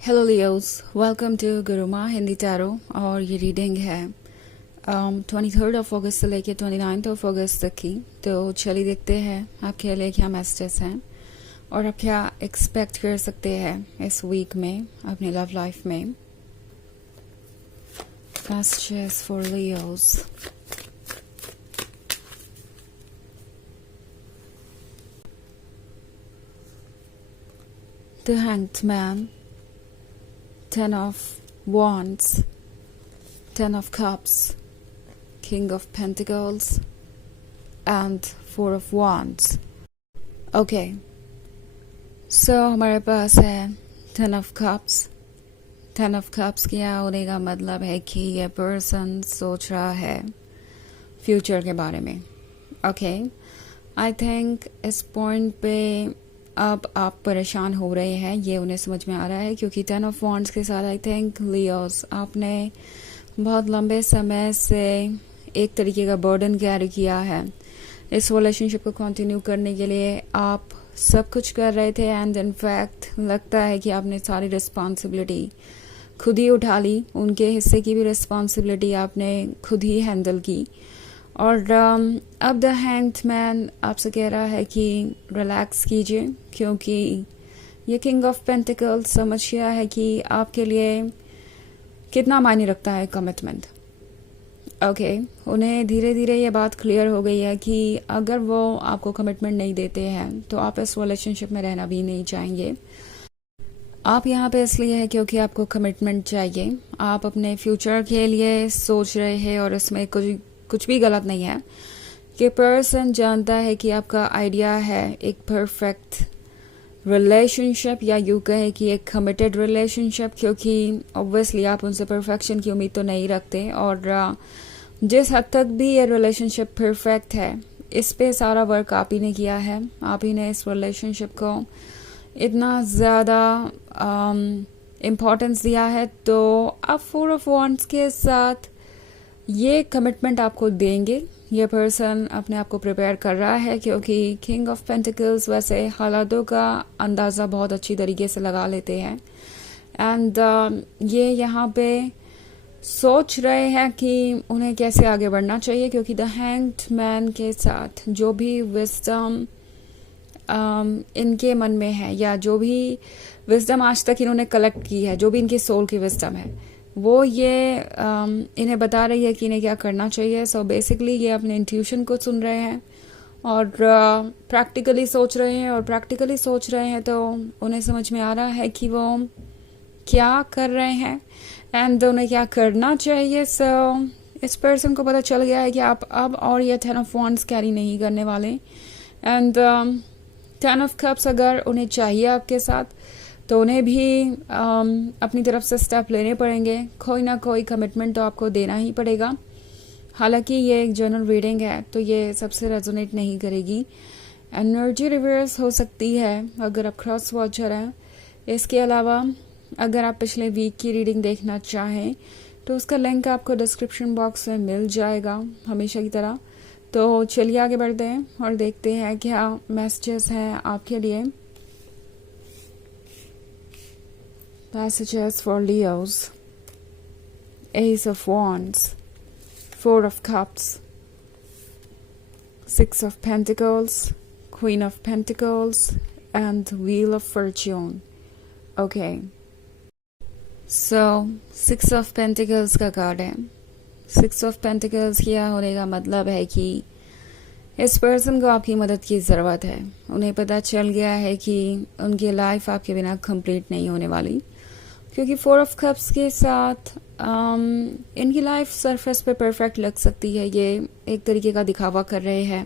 Hello Leos, welcome to Guruma Hindi tarot. और ये reading है 23 अगस्त से लेके 29 अगस्त तक की। तो चलिए देखते हैं आपके लिए क्या मैसेजेस हैं और आप क्या एक्सपेक्ट कर सकते हैं इस वीक में अपनी लव लाइफ में। Messages for Leos. The hanged man, 10 of Wands, 10 of Cups, King of Pentacles, and 4 of Wands. Okay, so हमारे पास है 10 of Cups. 10 of Cups क्या होने का मतलब है कि ये पर्सन सोच रहा है फ्यूचर के बारे में। ओके, आई थिंक इस पॉइंट पे अब आप परेशान हो रहे हैं, ये उन्हें समझ में आ रहा है, क्योंकि 10 ऑफ वॉन्ड्स के साथ आई थिंक लियोस आपने बहुत लंबे समय से एक तरीके का बर्डन कैरी किया है। इस रिलेशनशिप को कंटिन्यू करने के लिए आप सब कुछ कर रहे थे एंड इनफैक्ट लगता है कि आपने सारी रिस्पॉन्सिबिलिटी खुद ही उठा ली, उनके हिस्से की भी रिस्पॉन्सिबिलिटी आपने खुद ही हैंडल की। और अब द हैंग्ड मैन आपसे कह रहा है कि रिलैक्स कीजिए, क्योंकि ये किंग ऑफ पेंटिकल्स समझ गया है कि आपके लिए कितना मायने रखता है कमिटमेंट। ओके, उन्हें धीरे धीरे ये बात क्लियर हो गई है कि अगर वो आपको कमिटमेंट नहीं देते हैं तो आप इस रिलेशनशिप में रहना भी नहीं चाहेंगे। आप यहाँ पे इसलिए है क्योंकि आपको कमिटमेंट चाहिए, आप अपने फ्यूचर के लिए सोच रहे हैं और इसमें कुछ भी गलत नहीं है कि पर्सन जानता है कि आपका आइडिया है एक परफेक्ट रिलेशनशिप या यूँ कहे कि एक कमिटेड रिलेशनशिप, क्योंकि ऑब्वियसली आप उनसे परफेक्शन की उम्मीद तो नहीं रखते। और जिस हद तक भी ये रिलेशनशिप परफेक्ट है, इस पे सारा वर्क आप ही ने किया है, आप ही ने इस रिलेशनशिप को इतना ज़्यादा इम्पोर्टेंस दिया है। तो आप 4 ऑफ वॉन्ड्स के साथ ये कमिटमेंट आपको देंगे। ये पर्सन अपने आप को प्रिपेयर कर रहा है, क्योंकि किंग ऑफ पेंटिकल्स वैसे हालातों का अंदाज़ा बहुत अच्छी तरीके से लगा लेते हैं एंड ये यहाँ पे सोच रहे हैं कि उन्हें कैसे आगे बढ़ना चाहिए, क्योंकि द हैंग्ड मैन के साथ जो भी विजडम इनके मन में है या जो भी विजडम आज तक इन्होंने कलेक्ट की है, जो भी इनकी सोल की विजडम है, वो ये इन्हें बता रही है कि इन्हें क्या करना चाहिए। सो बेसिकली ये अपने इंट्यूशन को सुन रहे हैं और प्रैक्टिकली सोच रहे हैं, और प्रैक्टिकली सोच रहे हैं तो उन्हें समझ में आ रहा है कि वो क्या कर रहे हैं एंड उन्हें क्या करना चाहिए। सो इस पर्सन को पता चल गया है कि आप अब और ये 10 ऑफ वॉन्ड्स कैरी नहीं करने वाले एंड 10 ऑफ कप्स अगर उन्हें चाहिए आपके साथ तो उन्हें भी अपनी तरफ से स्टेप लेने पड़ेंगे, कोई ना कोई कमिटमेंट तो आपको देना ही पड़ेगा। हालांकि ये एक जनरल रीडिंग है तो ये सबसे रेजोनेट नहीं करेगी, एनर्जी रिवर्स हो सकती है अगर आप क्रॉस वॉचर हैं। इसके अलावा अगर आप पिछले वीक की रीडिंग देखना चाहें तो उसका लिंक आपको डिस्क्रिप्शन बॉक्स में मिल जाएगा हमेशा की तरह। तो चलिए आगे बढ़ते हैं और देखते हैं क्या मैसेजेस हैं आपके लिए। Passages for Leos. Ace of Wands, 4 of Cups, 6 of Pentacles, Queen of Pentacles, and Wheel of Fortune. Okay. So, 6 of Pentacles का कार्ड है। 6 of Pentacles क्या होने का मतलब है कि इस पर्सन को आपकी मदद की ज़रूरत है। उन्हें पता चल गया है कि उनकी लाइफ आपके बिना कंप्लीट नहीं होने वाली, क्योंकि 4 ऑफ कप्स के साथ इनकी लाइफ सरफेस पे परफेक्ट लग सकती है। ये एक तरीके का दिखावा कर रहे हैं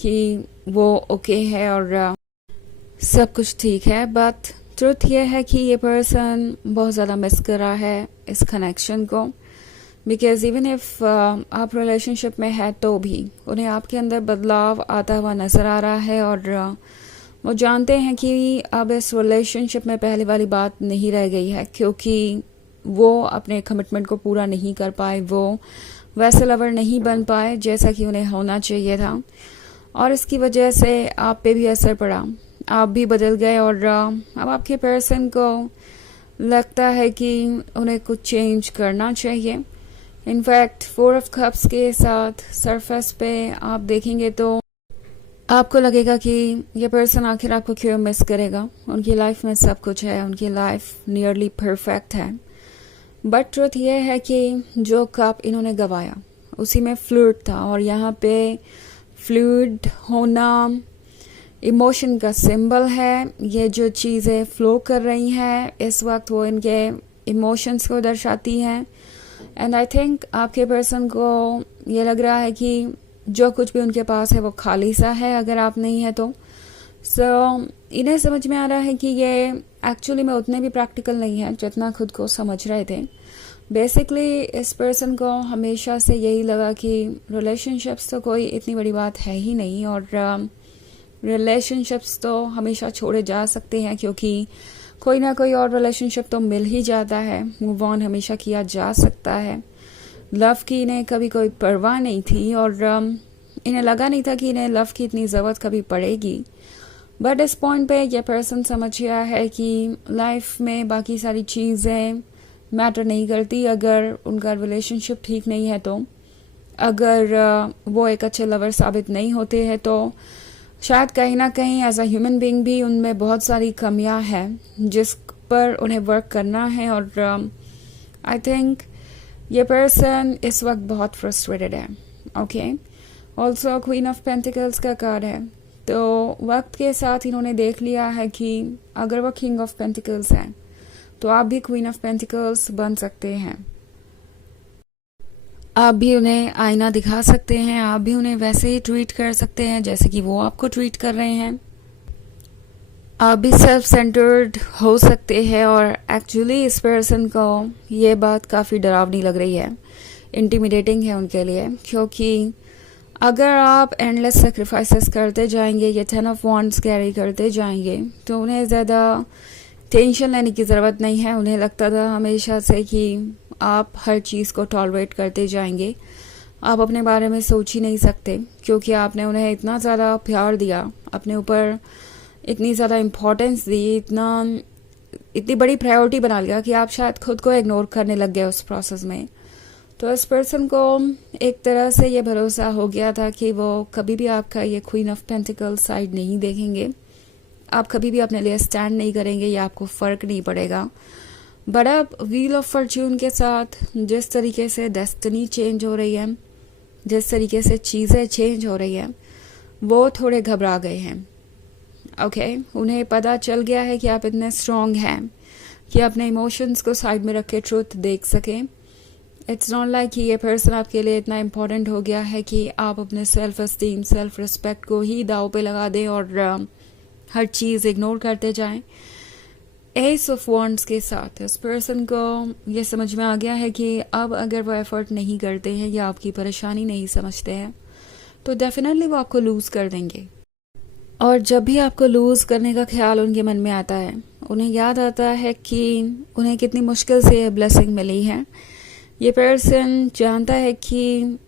कि वो ओके है और सब कुछ ठीक है, बट ट्रुथ ये है कि ये पर्सन बहुत ज़्यादा मिस कर रहा है इस कनेक्शन को, बिकॉज इवन इफ आप रिलेशनशिप में है तो भी उन्हें आपके अंदर बदलाव आता हुआ नज़र आ रहा है और वो जानते हैं कि अब इस रिलेशनशिप में पहले वाली बात नहीं रह गई है, क्योंकि वो अपने कमिटमेंट को पूरा नहीं कर पाए, वो वैसे लवर नहीं बन पाए जैसा कि उन्हें होना चाहिए था, और इसकी वजह से आप पे भी असर पड़ा, आप भी बदल गए और अब आपके पर्सन को लगता है कि उन्हें कुछ चेंज करना चाहिए। इनफैक्ट 4 ऑफ कप्स के साथ सरफेस पे आप देखेंगे तो आपको लगेगा कि ये पर्सन आखिर आपको क्यों मिस करेगा। उनकी लाइफ में सब कुछ है, उनकी लाइफ नियरली परफेक्ट है, बट ट्रुथ ये है कि जो कप इन्होंने गवाया उसी में फ्लूइड था, और यहाँ पे फ्लूइड होना इमोशन का सिंबल है। ये जो चीज़ें फ्लो कर रही हैं इस वक्त वो इनके इमोशंस को दर्शाती हैं। एंड आई थिंक आपके पर्सन को ये लग रहा है कि जो कुछ भी उनके पास है वो खाली सा है अगर आप नहीं है तो। इन्हें समझ में आ रहा है कि ये एक्चुअली में उतने भी प्रैक्टिकल नहीं है जितना खुद को समझ रहे थे। बेसिकली इस पर्सन को हमेशा से यही लगा कि रिलेशनशिप्स तो कोई इतनी बड़ी बात है ही नहीं, और रिलेशनशिप्स तो हमेशा छोड़े जा सकते हैं क्योंकि कोई ना कोई और रिलेशनशिप तो मिल ही जाता है, मूव ऑन हमेशा किया जा सकता है। लव की इन्हें कभी कोई परवाह नहीं थी, और इन्हें लगा नहीं था कि इन्हें लव की इतनी ज़रूरत कभी पड़ेगी। बट इस पॉइंट पे ये पर्सन समझ गया है कि लाइफ में बाकी सारी चीज़ें मैटर नहीं करती अगर उनका रिलेशनशिप ठीक नहीं है तो। अगर वो एक अच्छे लवर साबित नहीं होते हैं तो शायद कहीं ना कहीं एज अ ह्यूमन बीइंग भी उनमें बहुत सारी कमियां हैं जिस पर उन्हें वर्क करना है। और आई थिंक ये पर्सन इस वक्त बहुत फ्रस्ट्रेटेड है। Okay, also queen of pentacles का कार्ड है, तो वक्त के साथ इन्होंने देख लिया है कि अगर वो किंग ऑफ पेंटिकल्स हैं तो आप भी क्वीन ऑफ पेंटिकल्स बन सकते हैं। आप भी उन्हें आईना दिखा सकते हैं, आप भी उन्हें वैसे ही ट्रीट कर सकते हैं जैसे कि वो आपको ट्रीट कर रहे हैं। आप भी सेल्फ सेंटर्ड हो सकते हैं, और एक्चुअली इस पर्सन को ये बात काफ़ी डरावनी लग रही है, इंटिमिडेटिंग है उनके लिए, क्योंकि अगर आप एंडलेस सेक्रीफाइसेस करते जाएंगे, ये 10 ऑफ वॉन्ड्स कैरी करते जाएंगे, तो उन्हें ज़्यादा टेंशन लेने की ज़रूरत नहीं है। उन्हें लगता था हमेशा से कि आप हर चीज़ को टॉलरेट करते जाएंगे, आप अपने बारे में सोच ही नहीं सकते क्योंकि आपने उन्हें इतना ज़्यादा प्यार दिया, अपने ऊपर इतनी ज़्यादा इम्पोर्टेंस दी, इतनी बड़ी प्रायोरिटी बना लिया कि आप शायद खुद को इग्नोर करने लग गए उस प्रोसेस में। तो इस पर्सन को एक तरह से ये भरोसा हो गया था कि वो कभी भी आपका ये क्वीन ऑफ पेंटिकल साइड नहीं देखेंगे, आप कभी भी अपने लिए स्टैंड नहीं करेंगे, या आपको फ़र्क नहीं पड़ेगा। बट अब व्हील ऑफ फॉर्च्यून के साथ जिस तरीके से डेस्टिनी चेंज हो रही है, जिस तरीके से चीज़ें चेंज हो रही है, वो थोड़े घबरा गए हैं। ओके, उन्हें पता चल गया है कि आप इतने स्ट्रॉन्ग हैं कि अपने इमोशंस को साइड में रख के ट्रूथ देख सकें। इट्स नॉट लाइक कि ये पर्सन आपके लिए इतना इम्पोर्टेंट हो गया है कि आप अपने सेल्फ एस्टीम, सेल्फ रिस्पेक्ट को ही दाव पे लगा दें और हर चीज़ इग्नोर करते जाएं। एस ऑफ वॉन्ड्स के साथ इस पर्सन को ये समझ में आ गया है कि अब अगर वो एफर्ट नहीं करते हैं या आपकी परेशानी नहीं समझते हैं तो डेफिनेटली वो आपको लूज़ कर देंगे। और जब भी आपको लूज़ करने का ख्याल उनके मन में आता है, उन्हें याद आता है कि उन्हें कितनी मुश्किल से ये ब्लेसिंग मिली है। ये पर्सन जानता है कि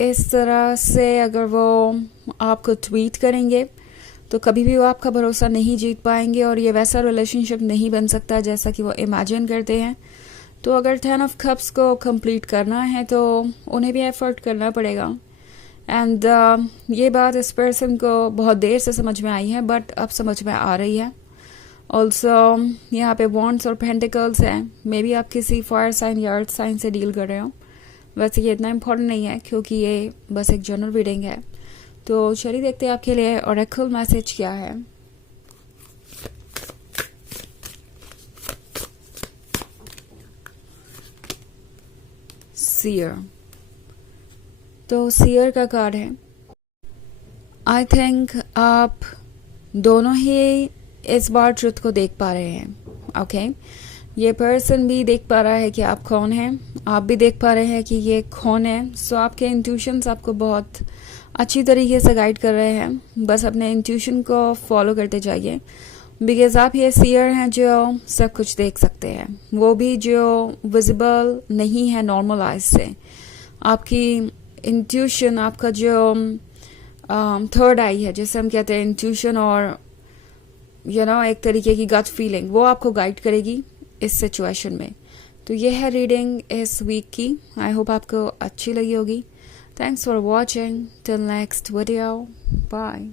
इस तरह से अगर वो आपको ट्वीट करेंगे तो कभी भी वो आपका भरोसा नहीं जीत पाएंगे, और ये वैसा रिलेशनशिप नहीं बन सकता जैसा कि वो इमेजिन करते हैं। तो अगर 10 ऑफ कप्स को कंप्लीट करना है तो उन्हें भी एफर्ट करना पड़ेगा। एंड ये बात इस पर्सन को बहुत देर से समझ में आई है, बट अब समझ में आ रही है। ऑल्सो यहाँ पे वॉन्ड्स और पेंटिकल्स हैं, मे बी आप किसी फायर साइन या अर्थ साइन से डील कर रहे हो। वैसे ये इतना इम्पोर्टेंट नहीं है क्योंकि ये बस एक जनरल रीडिंग है। तो चलिए देखते हैं आपके लिए ओरेकल मैसेज क्या है। सीयर, तो सीयर का कार्ड है। आई थिंक आप दोनों ही इस बार ट्रुथ को देख पा रहे हैं। ओके, ये पर्सन भी देख पा रहा है कि आप कौन हैं, आप भी देख पा रहे हैं कि ये कौन है। सो आपके इंट्यूशंस आपको बहुत अच्छी तरीके से गाइड कर रहे हैं। बस अपने इंट्यूशन को फॉलो करते जाइए, बिकॉज आप ये सीयर हैं जो सब कुछ देख सकते हैं, वो भी जो विजिबल नहीं है नॉर्मल आइज से। आपकी इंट्यूशन, आपका जो थर्ड आई है जिसे हम कहते हैं इंट्यूशन, और एक तरीके की गट फीलिंग, वो आपको गाइड करेगी इस सिचुएशन में। तो ये है रीडिंग इस वीक की। आई होप आपको अच्छी लगी होगी। Thanks for watching. Till next video, bye.